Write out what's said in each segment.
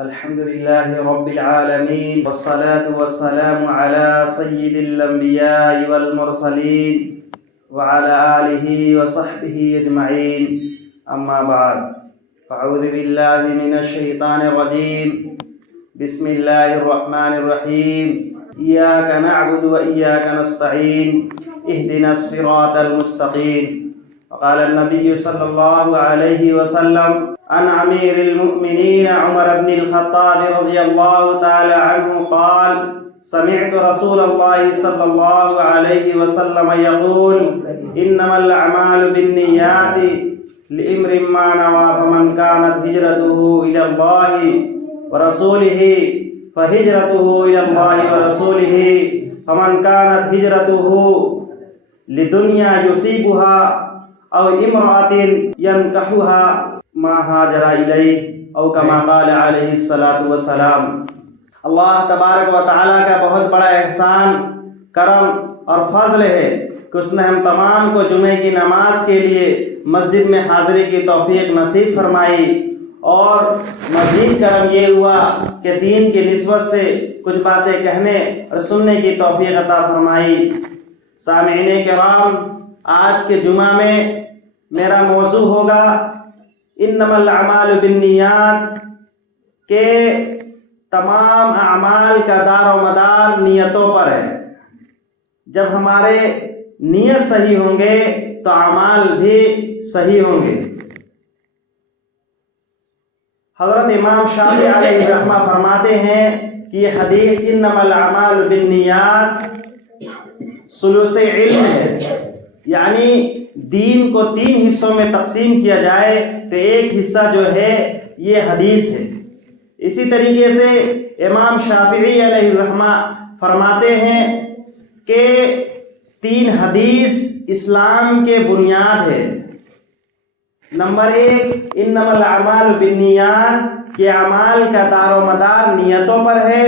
الحمد لله رب العالمين، والصلاة والسلام على سيد الأنبياء والمرسلين وعلى آله وصحبه أجمعين. أما بعد، فأعوذ بالله من الشيطان الرجيم. بسم الله الرحمن الرحيم. إياك نعبد وإياك نستعين، اهدنا الصراط المستقيم. وقال النبي صلى الله عليه وسلم عن أمير المؤمنين عمر بن الخطاب رضي الله تعالى عنه قال: سمعت رسول الله صلى الله عليه وسلم يقول: إنما الأعمال بالنيات لامرئ ما نوى، فمن كانت هجرته إلى الله ورسوله فهجرته إلى الله ورسوله، فمن كانت هجرته لدنيا يصيبها أو امرأة ينكحها ما هاجر إلیہ او کما قال علیہ الصلاۃ والسلام. اللہ تبارک و تعالیٰ کا بہت بڑا احسان، کرم اور فضل ہے کہ اس نے ہم تمام کو جمعے کی نماز کے لیے مسجد میں حاضری کی توفیق نصیب فرمائی، اور مزید کرم یہ ہوا کہ دین کی نسبت سے کچھ باتیں کہنے اور سننے کی توفیق عطا فرمائی. سامعین کرام، آج کے جمعہ میں میرا موضوع ہوگا انما الاعمال بالنیات، کہ تمام اعمال کا دار و مدار نیتوں پر ہے. جب ہمارے نیت صحیح ہوں گے تو اعمال بھی صحیح ہوں گے. حضرت امام شافعی علیہ الرحمہ فرماتے ہیں کہ یہ حدیث انما الاعمال بالنیات ثلث علم ہے، یعنی دین کو 3 حصوں میں تقسیم کیا جائے تو ایک حصہ جو ہے یہ حدیث ہے. اسی طریقے سے امام شافعی علیہ الرحمہ فرماتے ہیں کہ 3 حدیث اسلام کے بنیاد ہے. نمبر 1 انما الاعمال بالنیات، کہ اعمال کا دار و مدار نیتوں پر ہے.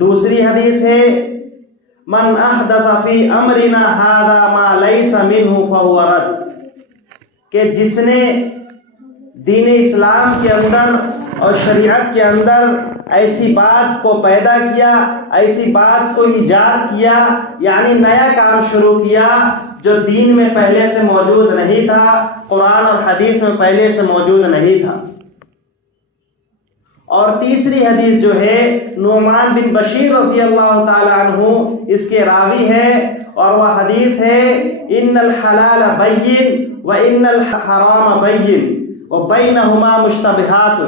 دوسری حدیث ہے من احدث فی امرنا ھذا ما لیس منہ فہو رد، کہ جس نے دین اسلام کے اندر اور شریعت کے اندر ایسی بات کو پیدا کیا، ایسی بات کو ایجاد کیا، یعنی نیا کام شروع کیا جو دین میں پہلے سے موجود نہیں تھا، قرآن اور حدیث میں پہلے سے موجود نہیں تھا. اور تیسری حدیث جو ہے نعمان بن بشیر رضی اللہ تعالی عنہ اس کے راوی ہے، اور وہ حدیث ہے ان الحلال بین و ان الحرام بین و بینہما مشتبہات،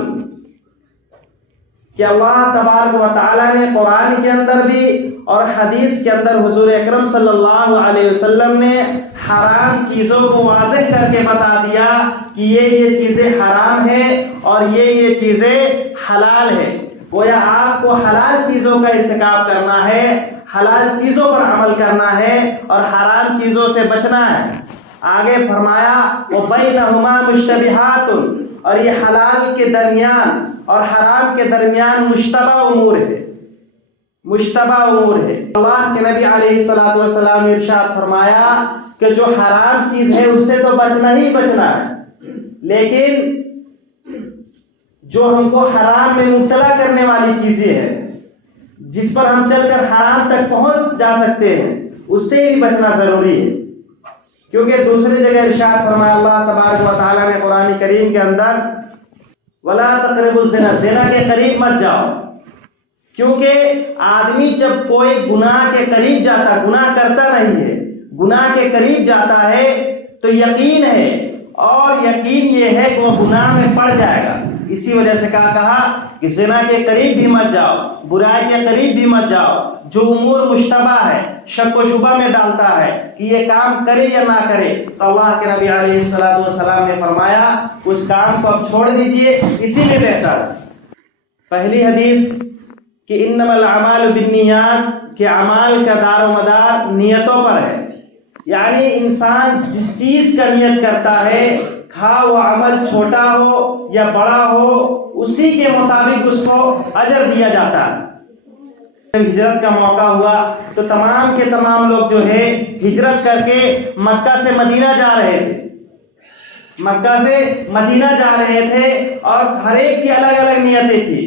کہ اللہ تبارک و تعالی نے قرآن کے اندر بھی اور حدیث کے اندر حضور اکرم صلی اللہ علیہ وسلم نے حرام چیزوں کو واضح کر کے بتا دیا کہ یہ چیزیں حرام ہیں اور یہ چیزیں حلال ہے. گویا آپ کو حلال چیزوں کا ارتکاب کرنا ہے، حلال چیزوں پر عمل کرنا ہے اور حرام چیزوں سے بچنا ہے. آگے فرمایا وَبَيْنَهُمَا مُشْتَبِهَاتٌ، اور یہ حلال کے درمیان اور حرام کے درمیان مشتبہ امور ہے، مشتبہ امور ہے. اللہ کے نبی علیہ الصلوۃ والسلام نے ارشاد فرمایا کہ جو حرام چیز ہے اس سے تو بچنا ہی بچنا ہے، لیکن جو ہم کو حرام میں مبتلا کرنے والی چیزیں ہیں، جس پر ہم چل کر حرام تک پہنچ جا سکتے ہیں، اس سے بھی بچنا ضروری ہے. کیونکہ دوسری جگہ ارشاد فرمایا اللہ تبارک و تعالیٰ نے قرآن کریم کے اندر وَلَا تَقْرَبُوا الزِّنَا، زنا کے قریب مت جاؤ. کیونکہ آدمی جب کوئی گناہ کے قریب جاتا، گناہ کرتا نہیں ہے، گناہ کے قریب جاتا ہے تو یقین ہے، اور یقین یہ ہے کہ وہ گناہ میں پڑ جائے گا. اسی وجہ سے کہا کہ زنا کے قریب بھی مت جاؤ، برائی کے قریب بھی مت جاؤ. جو امور مشتبہ ہے، شک و شبہ میں ڈالتا ہے کہ یہ کام کرے یا نہ کرے، تو اللہ کے نبی علیہ الصلوۃ والسلام نے فرمایا اس کام کو اب چھوڑ دیجئے، اسی میں بہتر. پہلی حدیث کہ انما الاعمال بالنیات، کہ اعمال کا دار و مدار نیتوں پر ہے، یعنی انسان جس چیز کا نیت کرتا ہے، خواہ وہ عمل چھوٹا ہو یا بڑا ہو، اسی کے مطابق اس کو اجر دیا جاتا ہے. ہجرت کا موقع ہوا تو تمام کے تمام لوگ جو ہے ہجرت کر کے مکہ سے مدینہ جا رہے تھے، مکہ سے مدینہ جا رہے تھے، اور ہر ایک کی الگ الگ نیتیں تھی.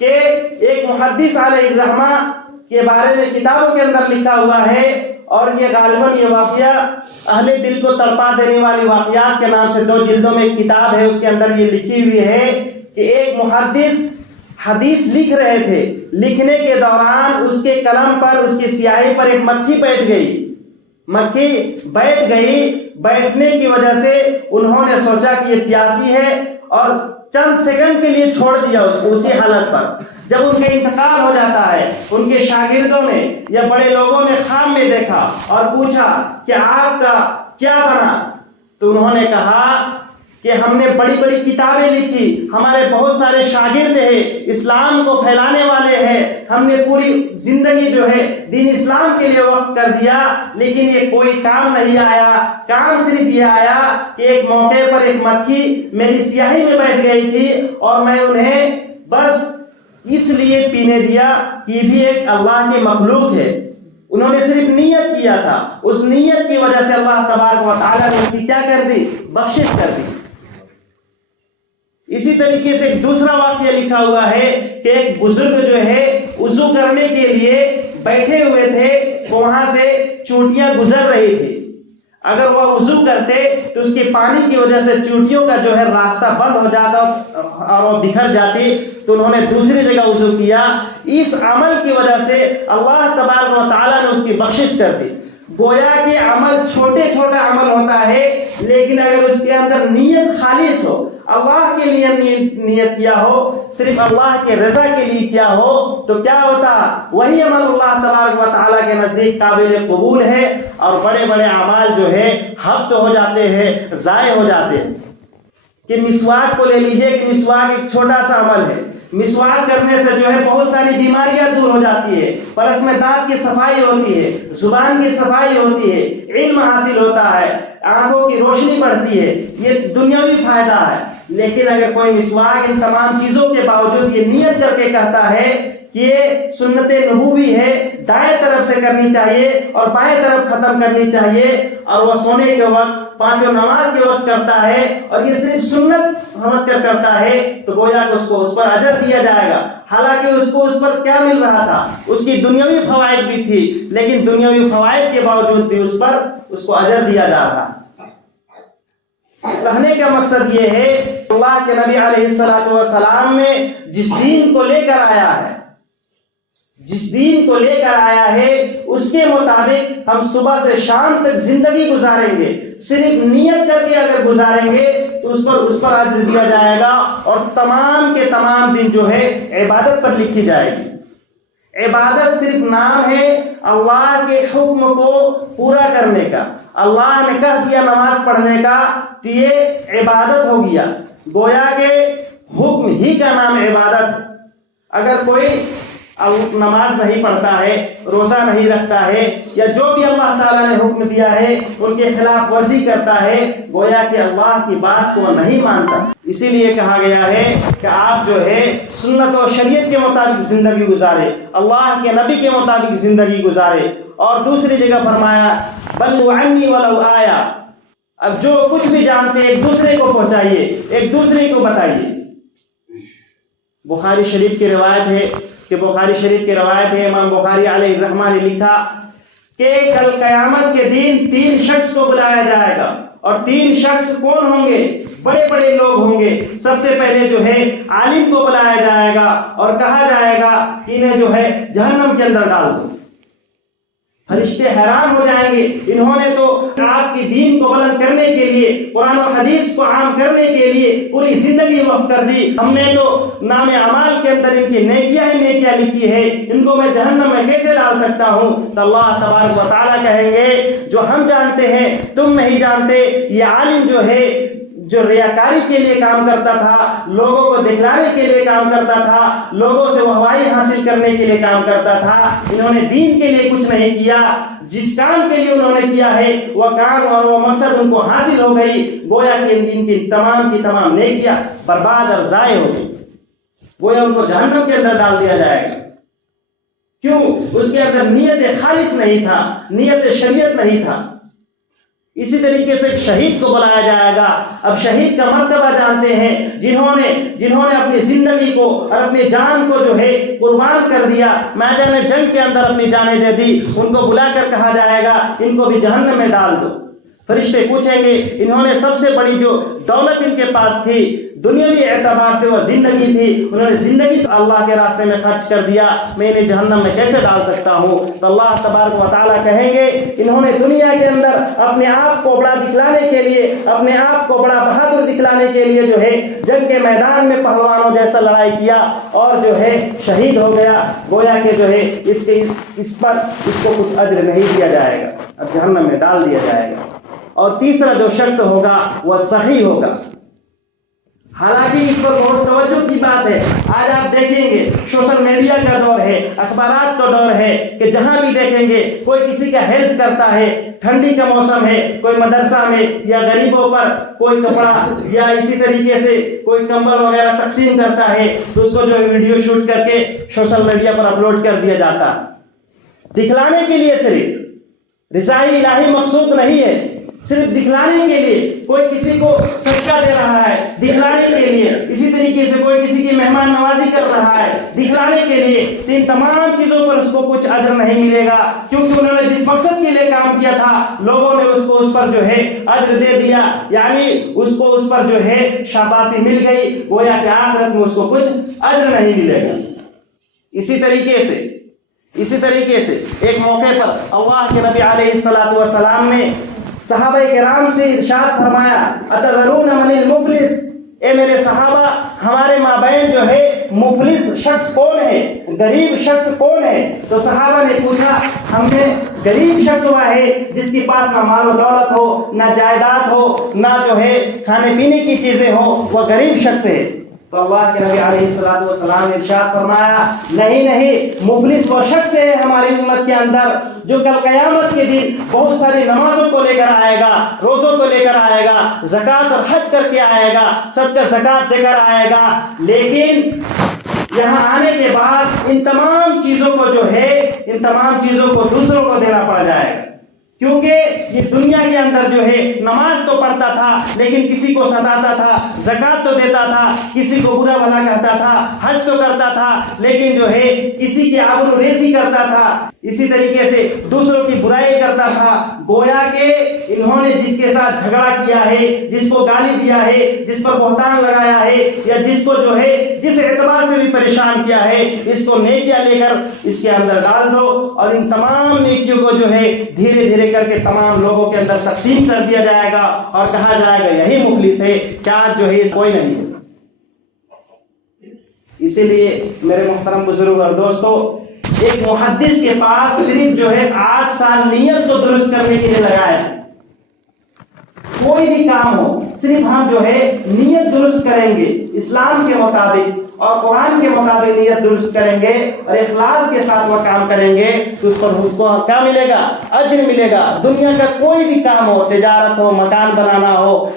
کہ ایک محدث علیہ الرحمہ کے بارے میں کتابوں کے اندر لکھا ہوا ہے، اور یہ غالباً یہ واقعہ اہل دل کو تڑپا دینے والی واقعات کے نام سے 2 جلدوں میں ایک کتاب ہے، اس کے اندر یہ لکھی ہوئی ہے کہ ایک محدث حدیث لکھ رہے تھے، لکھنے کے دوران اس کے قلم پر، اس کی سیاہی پر ایک مکھی بیٹھ گئی، بیٹھنے کی وجہ سے انہوں نے سوچا کہ یہ پیاسی ہے، اور چند سیکنڈ کے لیے چھوڑ دیا اس کو اسی حالت پر۔ جب ان کا انتقال ہو جاتا ہے، ان کے شاگردوں نے یا بڑے لوگوں نے خواب میں دیکھا اور پوچھا کہ آپ کا کیا بنا، تو انہوں نے کہا کہ ہم نے بڑی بڑی کتابیں لکھی، ہمارے بہت سارے شاگرد ہیں، اسلام کو پھیلانے والے ہیں، ہم نے پوری زندگی جو ہے دین اسلام کے لیے وقف کر دیا، لیکن یہ کوئی کام نہیں آیا۔ کام صرف یہ آیا کہ ایک موقع پر ایک مکھی میری سیاہی میں بیٹھ گئی تھی، اور میں انہیں بس اس لیے پینے دیا کہ یہ بھی ایک اللہ کی مخلوق ہے۔ انہوں نے صرف نیت کیا تھا، اس نیت کی وجہ سے اللہ تبارک و تعالیٰ نے اس کی کیا کر دی؟ بخشش کر دی۔ اسی طریقے سے ایک دوسرا واقعہ لکھا ہوا ہے کہ ایک بزرگ جو ہے وضو کرنے کے لیے بیٹھے ہوئے تھے، تو وہاں سے چونٹیاں گزر رہی تھی۔ اگر وہ وضو کرتے تو اس کے پانی کی وجہ سے چونٹیوں کا جو ہے راستہ بند ہو جاتا اور وہ بکھر جاتی، تو انہوں نے دوسری جگہ وضو کیا۔ اس عمل کی وجہ سے اللہ تبارک و تعالیٰ نے اس کی بخشش کر دی۔ گویا کہ عمل چھوٹا عمل ہوتا ہے، لیکن اگر اس کے اندر نیت خالص ہو، اللہ کے لیے نیت کیا ہو، صرف اللہ کے رضا کے لیے کیا ہو، تو کیا ہوتا؟ وہی عمل اللہ تبارک و تعالیٰ کے نزدیک قابل قبول ہے، اور بڑے بڑے اعمال جو ہے حبط ہو جاتے ہیں، ضائع ہو جاتے ہیں۔ کہ مسواک کو لے لیجئے کہ مسواک ایک چھوٹا سا عمل ہے، مسواک کرنے سے جو ہے بہت ساری بیماریاں دور ہو جاتی ہے، پلس میں دانت کی صفائی ہوتی ہے، زبان کی صفائی ہوتی ہے، علم حاصل ہوتا ہے، آنکھوں کی روشنی بڑھتی ہے، یہ دنیاوی فائدہ ہے۔ لیکن اگر کوئی مسواک ان تمام چیزوں کے باوجود یہ نیت کر کے کہتا ہے کہ یہ سنت نبوی ہے، دائیں طرف سے کرنی چاہیے اور بائیں طرف ختم کرنی چاہیے، اور وہ سونے کے وقت، پانچوں نماز کے وقت کرتا ہے، اور یہ صرف سنت سمجھ کر کرتا ہے، تو گویا کہ اس کو اس پر اجر دیا جائے گا۔ حالانکہ اس کو اس پر کیا مل رہا تھا؟ اس کی دنیاوی فوائد بھی تھی، لیکن دنیاوی فوائد کے باوجود بھی اس کو اجر دیا جا رہا۔ کہنے کا مقصد یہ ہے، اللہ کے نبی علیہ السلام نے جس دین کو لے کر آیا ہے اس کے مطابق ہم صبح سے شام تک زندگی گزاریں گے، صرف نیت کر کے اگر گزاریں گے تو اس پر اجر دیا جائے گا، اور تمام کے تمام دن جو ہے عبادت پر لکھی جائے گی۔ عبادت صرف نام ہے اللہ کے حکم کو پورا کرنے کا۔ اللہ نے کہہ دیا نماز پڑھنے کا تو یہ عبادت ہو گیا، گویا کہ حکم ہی کا نام عبادت ہے۔ اگر کوئی نماز نہیں پڑھتا ہے، روزہ نہیں رکھتا ہے، یا جو بھی اللہ تعالیٰ نے حکم دیا ہے ان کے خلاف ورزی کرتا ہے، گویا کہ اللہ کی بات کو نہیں مانتا۔ اسی لیے کہا گیا ہے کہ آپ جو ہے سنت و شریعت کے مطابق زندگی گزارے، اللہ کے نبی کے مطابق زندگی گزارے۔ اور دوسری جگہ فرمایا بلغوا عنی ولو آیا، اب جو کچھ بھی جانتے ایک دوسرے کو پہنچائیے، ایک دوسرے کو بتائیے۔ بخاری شریف کی روایت ہے امام بخاری علیہ الرحمہ نے لکھا کہ کل قیامت کے دن 3 شخص کو بلایا جائے گا، اور 3 شخص کون ہوں گے؟ بڑے بڑے لوگ ہوں گے۔ سب سے پہلے جو ہے عالم کو بلایا جائے گا اور کہا جائے گا کہ انہیں جو ہے جہنم کے اندر ڈال دو۔ فرشتے حیران ہو جائیں گے، انہوں نے تو آپ کی دین کو بلند کرنے کے لیے، قرآن و حدیث کو عام کرنے کے لیے پوری زندگی وقف کر دی، ہم نے تو نام اعمال کے اندر ان کی نیکیاں لکھی ہے، ان کو میں جہنم میں کیسے ڈال سکتا ہوں؟ تو اللہ تبارک و تعالیٰ کہیں گے جو ہم جانتے ہیں تم نہیں جانتے۔ یہ عالم جو ہے، جو ریاکاری کے لیے کام کرتا تھا، لوگوں کو دکھلانے کے لیے کام کرتا تھا، لوگوں سے واہوائی حاصل کرنے کے لیے کام کرتا تھا، انہوں نے دین کے لیے کچھ نہیں کیا۔ جس کام کے لیے انہوں نے کیا ہے وہ کام اور وہ مقصد ان کو حاصل ہو گئی، گویا کہ ان کی تمام نیکیاں برباد اور ضائع ہو گئی، گویا ان کو جہنم کے اندر ڈال دیا جائے گا۔ کیوں؟ اس کے اندر نیت خالص نہیں تھا، نیت شریعت نہیں تھا۔ اسی طریقے سے شہید کو بلایا جائے گا۔ اب شہید کا مرتبہ جانتے ہیں، جنہوں نے اپنی زندگی کو اور اپنی جان کو جو ہے قربان کر دیا، میدان جنگ کے اندر اپنی جانیں دے دی، ان کو بلا کر کہا جائے گا ان کو بھی جہنم میں ڈال دو۔ فرشتے پوچھیں گے انہوں نے سب سے بڑی جو دولت ان کے پاس تھی دنیاوی اعتبار سے وہ زندگی تھی، انہوں نے زندگی تو اللہ کے راستے میں خرچ کر دیا، میں انہیں جہنم میں کیسے ڈال سکتا ہوں؟ تو اللہ تبارک و تعالیٰ کہیں گے انہوں نے دنیا کے اندر اپنے آپ کو بڑا دکھلانے کے لیے، اپنے آپ کو بڑا بہادر دکھلانے کے لیے جو ہے جنگ کے میدان میں پہلوانوں جیسا لڑائی کیا اور جو ہے شہید ہو گیا، گویا کہ جو ہے اس پر اس کو کچھ اجر نہیں دیا جائے گا، اب جہنم میں ڈال دیا جائے گا۔ اور تیسرا جو شخص ہوگا وہ صحیح ہوگا۔ حالانکہ اس پر بہت توجہ کی بات ہے، آج آپ دیکھیں گے سوشل میڈیا کا دور ہے، اخبارات کا دور ہے کہ جہاں بھی دیکھیں گے کوئی کسی کا ہیلپ کرتا ہے، ٹھنڈی کا موسم ہے کوئی مدرسہ میں یا غریبوں پر کوئی کپڑا یا اسی طریقے سے کوئی کمبل وغیرہ تقسیم کرتا ہے تو اس کو جو ویڈیو شوٹ کر کے سوشل میڈیا پر اپلوڈ کر دیا جاتا ہے، دکھلانے کے لیے، صرف رضائے الہی مقصود نہیں ہے، صرف دکھلانے کے لیے کوئی کسی کو صدقہ دے رہا ہے، دکھلانے کے لیے، اسی طریقے سے کوئی کسی کی مہمان نوازی کر رہا ہے دکھلانے کے لیے، تو ان تمام چیزوں پر اس کو کچھ اجر نہیں ملے گا، کیونکہ انہوں نے جس مقصد کے لیے کام کیا تھا لوگوں نے اس کو اس پر جو ہے اجر دے دیا، یعنی اس کو اس پر جو ہے شاباشی مل گئی، گویا کہ آخرت میں اس کو کچھ اجر نہیں ملے گا۔ اسی طریقے سے ایک موقع پر اللہ کے نبی علیہ الصلوۃ والسلام نے صحابہ کرام سے ارشاد فرمایا اتدرون من المفلس، اے میرے صحابہ ہمارے مابین جو ہے مفلس شخص کون ہے، غریب شخص کون ہے؟ تو صحابہ نے پوچھا ہم نے غریب شخص وہ ہے جس کے پاس نہ مال و دولت ہو، نہ جائیداد ہو، نہ جو ہے کھانے پینے کی چیزیں ہو، وہ غریب شخص ہے۔ تو اللہ کے نبی علیہ الصلوۃ والسلام نے ارشاد فرمایا نہیں، مفلس وہ شخص ہے ہماری امت کے اندر جو کل قیامت کے دن بہت ساری نمازوں کو لے کر آئے گا، روزوں کو لے کر آئے گا، زکوٰۃ اور حج کر کے آئے گا، سب کا زکوٰۃ دے کر آئے گا، لیکن یہاں آنے کے بعد ان تمام چیزوں کو جو ہے ان تمام چیزوں کو دوسروں کو دینا پڑ جائے گا، کیونکہ یہ دنیا کے اندر جو ہے نماز تو پڑھتا تھا لیکن کسی کو ستاتا تھا، زکوٰۃ تو دیتا تھا کسی کو برا بھلا کہتا تھا، حج تو کرتا تھا لیکن جو ہے کسی کی آبروریزی کرتا تھا، اسی طریقے سے دوسروں کی برائی کرتا تھا۔ گویا کہ انہوں نے جس کے ساتھ جھگڑا کیا ہے، جس کو گالی دیا ہے، جس پر بہتان لگایا ہے، یا جس کو جو ہے جس اعتبار سے بھی پریشان کیا ہے، اس کو نیکیاں لے کر اس کے اندر ڈال دو اور ان تمام نیکیوں کو جو ہے دھیرے دھیرے کر کے تمام لوگوں کے اندر تقسیم کر دیا جائے گا اور کہا جائے گا یہی مفلس ہے، کیا جو ہے کوئی نہیں۔ اسی لیے میرے محترم بزرگ اور دوستو، ایک محدث کے پاس صرف جو ہے 8 سال نیت کو درست کرنے کے لیے لگایا ہے۔ کوئی بھی کام ہو صرف ہم جو ہے نیت درست کریں گے اسلام کے مطابق اور قرآن کے مطابق نیت درست کریں گے اور اخلاص کے ساتھ وہ کام کریں گے تو اس پر اس کو کیا ملے گا؟ اجر ملے گا۔ دنیا کا کوئی بھی کام ہو، تجارت ہو، مکان بنانا ہو،